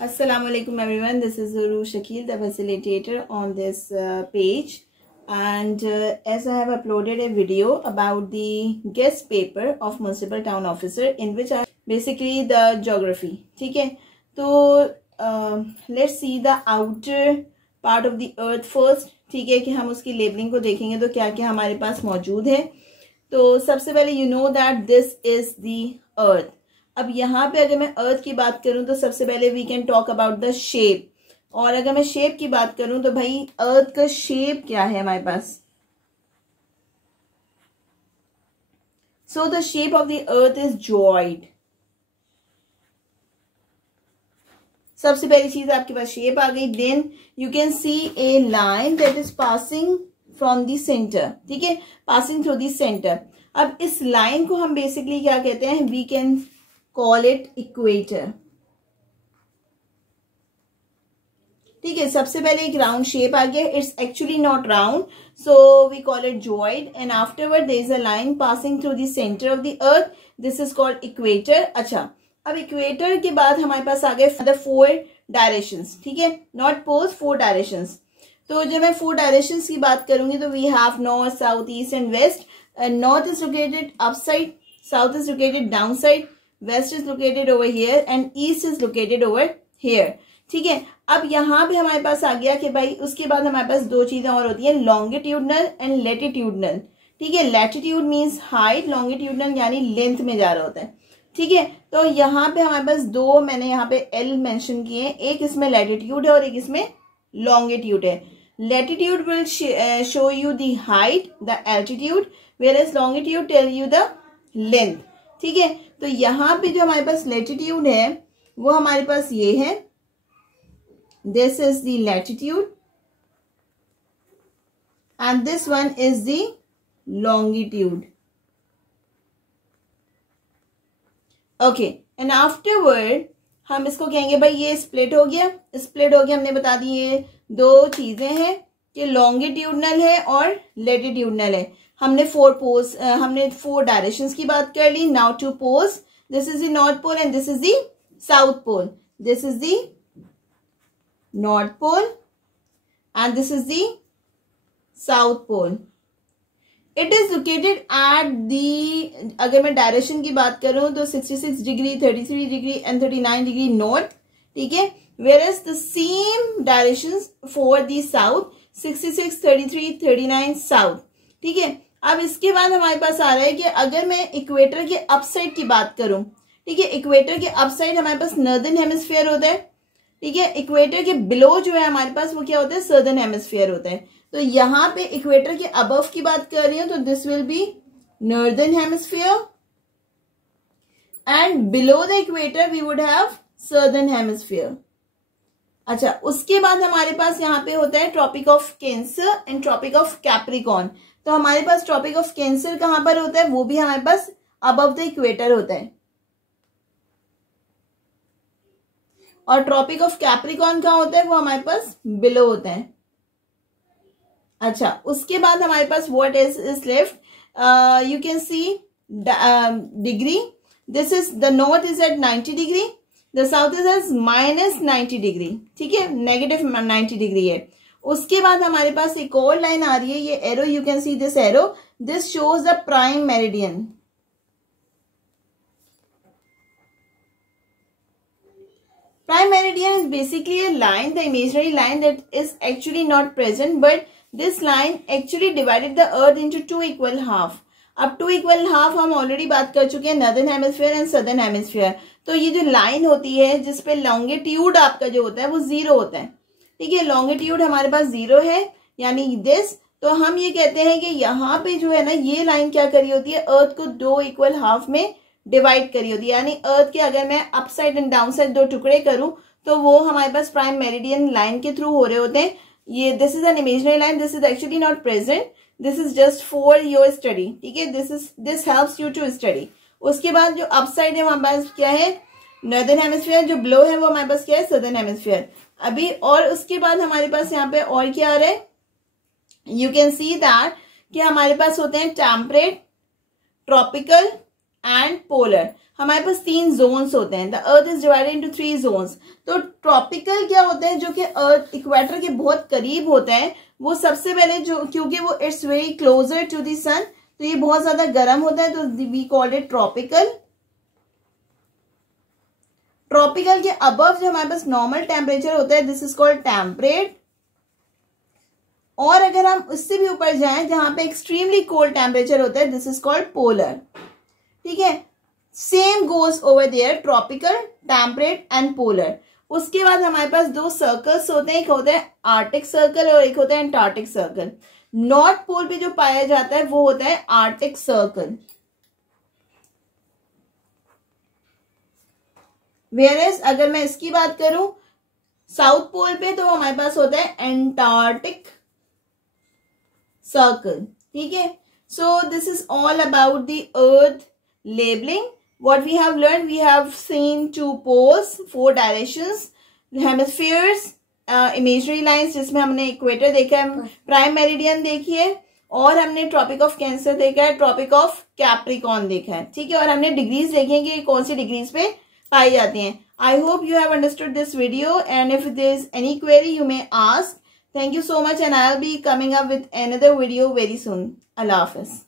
Assalamualaikum everyone, this is Zuru Shakil, the facilitator on this page, and as I have uploaded a video about the guest paper of municipal town officer in which I basically the geography. ठीक है, तो let's see the outer part of the earth first. ठीक है कि हम उसकी labelling को देखेंगे तो क्या क्या हमारे पास मौजूद है. तो सबसे पहले you know that this is the earth. अब यहाँ पे अगर मैं अर्थ की बात करूं तो सबसे पहले we can talk about the shape. और अगर मैं शेप की बात करूं तो भाई अर्थ का शेप क्या है हमारे पास. So the shape of the earth is geoid. सबसे पहली चीज आपके पास शेप आ गई. Then you can see a line that is passing from the centre. ठीक है, पासिंग थ्रू द सेंटर. अब इस लाइन को हम बेसिकली क्या कहते हैं, we can call it equator. ठीक है, सबसे पहले एक राउंड शेप आ गया. It's actually not round, so we call it geoid. And afterward there is a line passing through the centre of the earth. This is called equator. अच्छा, अब equator के बाद हमारे पास आ गए द 4 डायरेक्शंस. ठीक है, नॉट पोल्स, 4 डायरेक्शंस. तो जब मैं 4 डायरेक्शंस की बात करूंगी तो we have north, south, east and west. North is located upside, south is located down side, west is located over here and east is located over here. ठीक है, अब यहाँ पे हमारे पास आ गया कि भाई उसके बाद हमारे पास 2 चीजें और होती है, लॉन्गिट्यूडनल एंड लेटिट्यूडनल. ठीक है, लैटिट्यूड मीन्स हाइट, लॉन्गिट्यूडनल यानी लेंथ में जा रहा होता है. ठीक है, तो यहाँ पे हमारे पास 2 मैंने यहाँ पे एल मेंशन किए हैं. एक इसमें लैटिट्यूड है और एक इसमें लॉन्गिट्यूड है. Latitude will show you the height, the altitude, whereas longitude tell you the length. ठीक है, तो यहाँ पे जो हमारे पास लैटिट्यूड है वो हमारे पास ये है. This is the latitude and this one is the longitude. Okay, and afterward हम इसको कहेंगे भाई ये स्प्लिट हो गया. स्प्लिट हो गया, हमने बता दी ये 2 चीजें हैं कि लॉन्गिट्यूडनल है और लेटिट्यूडनल है. हमने 4 पोल्स, हमने 4 डायरेक्शंस की बात कर ली. Now 2 poles, this is the north pole and this is the south pole. This is the north pole and this is the south pole. It is located at the, अगर मैं direction की बात करूं तो 66 degree, 33 degree and 39 degree north. ठीक है, whereas the same directions for the south 66, 33, 39 south. ठीक है, अब इसके बाद हमारे पास आ रहा है कि अगर मैं इक्वेटर के अपसाइड की बात करूं. ठीक है, इक्वेटर के अपसाइड हमारे पास नॉर्दर्न हेमिस्फीयर होता है. ठीक है, इक्वेटर के बिलो जो है हमारे पास वो क्या होता है, सदर्न हेमिस्फीयर होता है. तो यहाँ पे इक्वेटर के अबव की बात कर रही हूं तो this will be northern hemisphere and below the equator we would have southern hemisphere. अच्छा, उसके बाद हमारे पास यहाँ पे होता है Tropic of Cancer and Tropic of Capricorn. तो हमारे पास ट्रॉपिक ऑफ कैंसर कहां पर होता है, वो भी हमारे पास अबव द इक्वेटर होता है. और ट्रॉपिक ऑफ कैप्रिकॉर्न कहां होता है, वो हमारे पास बिलो होता है. अच्छा, उसके बाद हमारे पास what is left, you can see degree. This is the north is at 90 degree, the south is at -90 degree. ठीक है, नेगेटिव 90 डिग्री है. उसके बाद हमारे पास एक और लाइन आ रही है, ये arrow, you can see this arrow, this shows the prime meridian. Prime meridian is basically a line, the imaginary line that is actually not present, but this line actually divided the earth into 2 equal half. अब 2 equal half हम already बात कर चुके हैं, northern hemisphere and southern hemisphere. तो ये जो line होती है जिसपे लॉन्गिट्यूड आपका जो होता है वो 0 होता है. ठीक है, लॉन्गिट्यूड हमारे पास 0 है यानी दिस. तो हम ये कहते हैं कि यहाँ पे जो है ना ये लाइन क्या करी होती है, अर्थ को 2 इक्वल हाफ में डिवाइड करी होती है. यानी अर्थ के अगर मैं up side and down side 2 टुकड़े करूं तो वो हमारे पास प्राइम मेरिडियन लाइन के थ्रू हो रहे होते हैं. ये this is an imaginary line, this is actually not present, this is just for your study. ठीक है, this helps you to study. उसके बाद जो अप साइड है हमारे पास क्या है, नॉर्दर्न हेमिस्फीयर. जो बिलो है वो हमारे पास क्या है, सदर्न हेमिस्फीयर. अभी और उसके बाद हमारे पास यहाँ पे और क्या आ रहा है, यू कैन सी दैट कि हमारे पास होते हैं टेम्परेट, ट्रॉपिकल एंड पोलर. हमारे पास 3 जोन्स होते हैं. The earth is divided into 3 zones. तो ट्रॉपिकल क्या होते हैं, जो कि अर्थ इक्वेटर के बहुत करीब होता है. वो सबसे पहले जो, क्योंकि वो it's very closer to the sun, तो ये बहुत ज्यादा गर्म होता है, तो we called it tropical. Tropical के अबव जो हमारे पास नॉर्मल टेम्परेचर होता है, दिस इज कॉल्ड टेम्परेट. और अगर हम उससे भी ऊपर जाएं जहां पे एक्सट्रीमली कोल्ड टेम्परेचर होता है, दिस इज कॉल्ड पोलर. ठीक है, same goes over there, tropical, temperate and polar. उसके बाद हमारे पास 2 सर्कल्स होते हैं, एक होता है आर्टिक सर्कल और एक होता है एंटार्क्टिक सर्कल. नॉर्थ पोल पे जो पाया जाता है वो होता है आर्टिक सर्कल. वेयरएज अगर मैं इसकी बात करूं साउथ पोल पे, तो हमारे पास होता है एंटार्क्टिक सर्कल. ठीक है, so this is all about the earth labelling. What we have learned, we have seen 2 poles, 4 directions, hemispheres, imaginary lines जिसमें हमने इक्वेटर देखा है, प्राइम मेरिडियन देखी है, और हमने ट्रॉपिक ऑफ कैंसर देखा है, ट्रॉपिक ऑफ कैप्रिकॉर्न देखा है. ठीक है, और हमने डिग्रीज देखी है कि कौन सी डिग्रीज पे पाई जाती हैं. I hope you have understood this video, and if there is any query you may ask. Thank you so much, and I'll be coming up with another video very soon. Allah Hafiz.